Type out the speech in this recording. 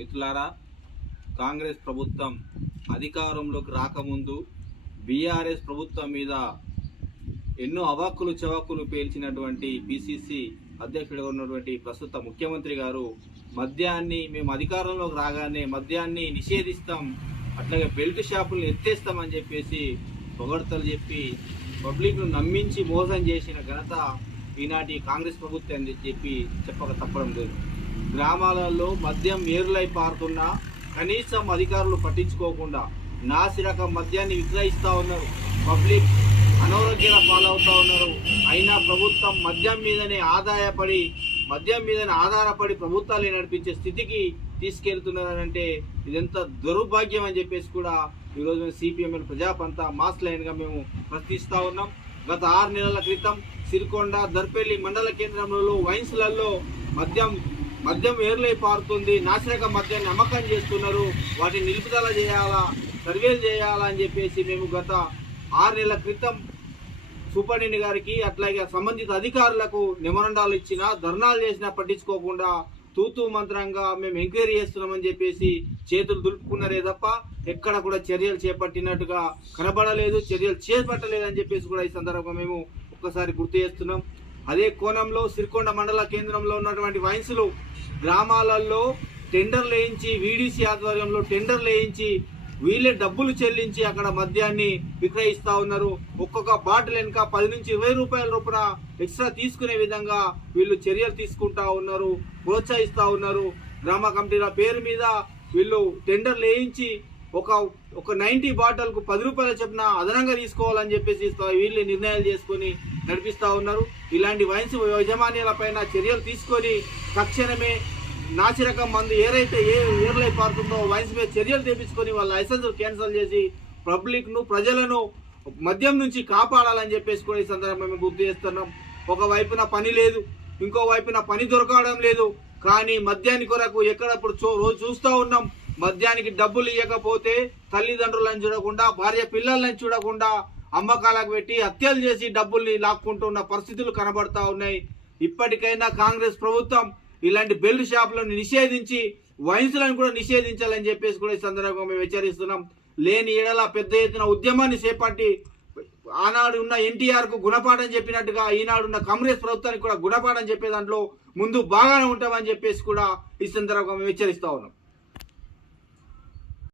మిత్రులారా కాంగ్రెస్ ప్రభుత్వం అధికారంలోకి రాకముందు బీఆర్ఎస్ ప్రభుత్వం మీద ఎన్నో అవాక్కులు చవాకులు పేల్చినటువంటి బీసీసీ అధ్యక్షుడిగా ఉన్నటువంటి ప్రస్తుత ముఖ్యమంత్రి గారు మద్యాన్ని మేము అధికారంలోకి రాగానే మద్యాన్ని నిషేధిస్తాం అట్లాగే బెల్ట్ షాపులను ఎత్తేస్తామని చెప్పేసి పొగడ్తలు చెప్పి పబ్లిక్ను నమ్మించి మోసం చేసిన ఘనత ఈనాటి కాంగ్రెస్ ప్రభుత్వం చెప్పి చెప్పక తప్పడం లేదు. గ్రామాలలో మద్యం ఏరులై పారుతున్నా కనీసం అధికారులు పట్టించుకోకుండా నాసిరకం మద్యాన్ని విక్రయిస్తూ ఉన్నారు. పబ్లిక్ అనారోగ్యాల పాలవుతూ ఉన్నారు. అయినా ప్రభుత్వం మద్యం మీదనే ఆదాయపడి మద్యం మీదనే ఆధారపడి ప్రభుత్వాలు నడిపించే స్థితికి తీసుకెళ్తున్నారనంటే ఇదంత దౌర్భాగ్యం అని చెప్పేసి కూడా ఈరోజు మేము సిపిఎంఎల్ ప్రజాపంతా మాస్ లైన్గా మేము ప్రశ్నిస్తూ ఉన్నాం. గత ఆరు నెలల క్రితం సిరికొండ దర్పల్లి మండల కేంద్రంలో వైన్స్లలో మద్యం మద్యం ఏర్లై పారుతుంది నాసిరక మద్యాన్ని అమ్మకం చేస్తున్నారు వాటిని నిలుపుదల చేయాలా సర్వేలు చేయాలా అని చెప్పేసి మేము గత ఆరు నెలల క్రితం సూపరింటెండెంట్ గారికి అట్లాగే సంబంధిత అధికారులకు నిమరండాలు ఇచ్చినా ధర్నాలు చేసినా పట్టించుకోకుండా తూతూ మంత్రంగా మేము ఎంక్వైరీ చేస్తున్నామని చెప్పేసి చేతులు దులుపుకున్నారే తప్ప ఎక్కడ కూడా చర్యలు చేపట్టినట్టుగా కనబడలేదు చర్యలు చేపట్టలేదు అని చెప్పేసి కూడా ఈ సందర్భంగా మేము ఒక్కసారి గుర్తు చేస్తున్నాం. అదే కోణంలో సిరికొండ మండల కేంద్రంలో ఉన్నటువంటి వైన్సులు గ్రామాలలో టెండర్లు వేయించి వీడీసీ ఆధ్వర్యంలో టెండర్లు వేయించి వీళ్ళే డబ్బులు చెల్లించి అక్కడ మద్యాన్ని విక్రయిస్తూ ఉన్నారు. ఒక్కొక్క బాటిల్ వెనుక పది నుంచి ఇరవై రూపాయల రూపున ఎక్స్ట్రా తీసుకునే విధంగా వీళ్ళు చర్యలు తీసుకుంటా ఉన్నారు ప్రోత్సహిస్తూ ఉన్నారు. గ్రామ కమిటీల పేరు మీద వీళ్ళు టెండర్లు వేయించి ఒక ఒక నైన్టీ బాటిల్కు పది రూపాయల చొప్పున అదనంగా తీసుకోవాలని చెప్పేసి వీళ్ళు నిర్ణయాలు చేసుకొని నడిపిస్తా ఉన్నారు. ఇలాంటి వైన్స్ యజమాన్యాలపైన చర్యలు తీసుకొని తక్షణమే నాసిరకం మందు ఏదైతే ఏ ఏర్లై పారుతుందో వైన్స్ మీద చర్యలు తెప్పించుకొని వాళ్ళ లైసెన్స్ క్యాన్సిల్ చేసి పబ్లిక్ను ప్రజలను మద్యం నుంచి కాపాడాలని చెప్పేసి కూడా ఈ సందర్భంగా మేము గుర్తు చేస్తున్నాం. ఒక వైపున పని లేదు ఇంకో వైపున పని దొరకడం లేదు. కానీ మద్యాన్ని కొరకు ఎక్కడప్పుడు చూ రోజు చూస్తూ ఉన్నాం. మద్యానికి డబ్బులు ఇవ్వకపోతే తల్లిదండ్రులను చూడకుండా భార్య పిల్లలను చూడకుండా అమ్మకాలకు పెట్టి హత్యలు చేసి డబ్బుల్ని లాక్కుంటున్న పరిస్థితులు కనబడతా ఉన్నాయి. ఇప్పటికైనా కాంగ్రెస్ ప్రభుత్వం ఇలాంటి బెల్ట్ షాపులను నిషేధించి వైన్స్లను కూడా నిషేధించాలని చెప్పేసి కూడా ఈ సందర్భంగా మేము హెచ్చరిస్తున్నాం. లేని ఏడల పెద్ద ఎత్తున ఉద్యమాన్ని చేపట్టి ఆనాడు ఉన్న ఎన్టీఆర్కు గుణపాఠం చెప్పినట్టుగా ఈనాడు ఉన్న కాంగ్రెస్ ప్రభుత్వానికి కూడా గుణపాఠం చెప్పే దాంట్లో ముందు బాగానే ఉంటామని చెప్పేసి కూడా ఈ సందర్భంగా మేము హెచ్చరిస్తా ఉన్నాం.